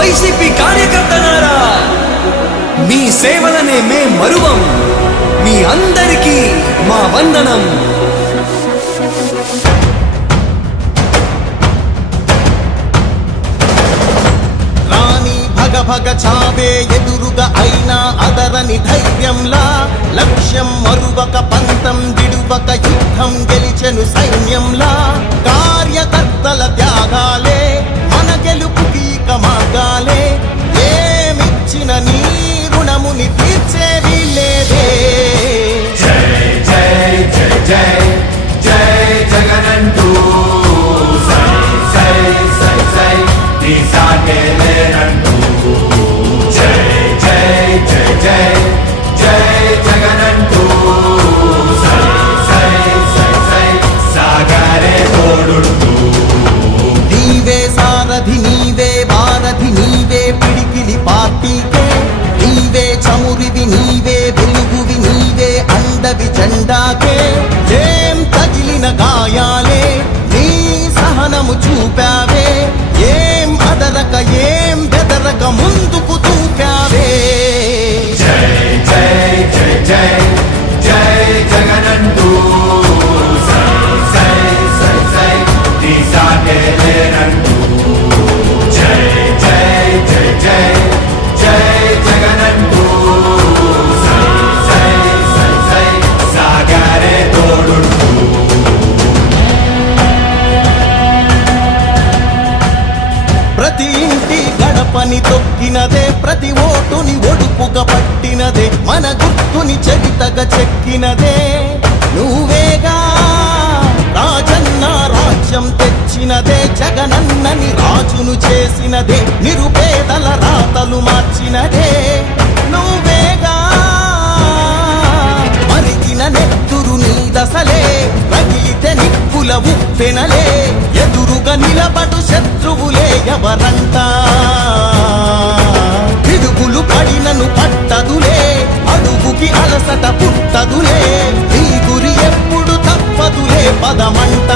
YCP కార్యకర్తలారా, మీ సేవలనే మే మరువం. మీ అందరికీ మా వందనం. భగ చావే ఎదురుగా అయినా అదరని ధైర్యంలా, లక్ష్యం మరువక పంతం విడువక యుద్ధం గెలిచెను సైన్యంలా. కార్యకర్తల త్యాగాలే మన గెలుపుకి మార్గాలే. ఏమిచ్చిన నీ రుణముని తీర్చేవి లేదే. జై జై జై జై జై జగనంటూ సై సై సై సై నీ సాగే లేనంటూ. జై జై జై జై జై జగనంటూ సై సై సై సై సాగరే తోడుంటూ. నీవే సారథి నీవే వారధి నీవే పిడికిలి పార్టీకే. నీవే చమురివి నీవే వెలుగువి నీవే అండవి జెండాకే. ఏం తగిలిన గాయాలే నీ సహనము చూపావే. ఏం అదరక ఏం బెదరక ముందుకు దూకావే. జై జై జై జై జై జగనంటూ సై సై సై సై నీ సాగే లేనంటూ. జై జై జై జై జై జగనంటూ సై సై సై సై సాగరే తోడుంటూ. ప్రతి ఇంటి గడపని తొక్కినదే, ప్రతి ఓటుని ఒడుపుగా పట్టినదే, మన గుర్తుని చరితగా చెక్కినదే నువ్వేగా. రాజన్న రాజ్యం తెచ్చినదే, జగనన్నని రాజును చేసినదే, నిరుపేదల రాతలు మార్చినదే నువ్వేగా. మరిగిన నెత్తురు నీ దశలే, రగిలితే నిప్పుల ఉప్పెనలే. ఎదురుగా నిలబడు శత్రువులే ఎవరంట. పిడుగులు పడినను పట్టదులే, అడుగుకి అలసట పుట్టదులే. నీ గురి ఎప్పుడు తప్పదులే పదమంట.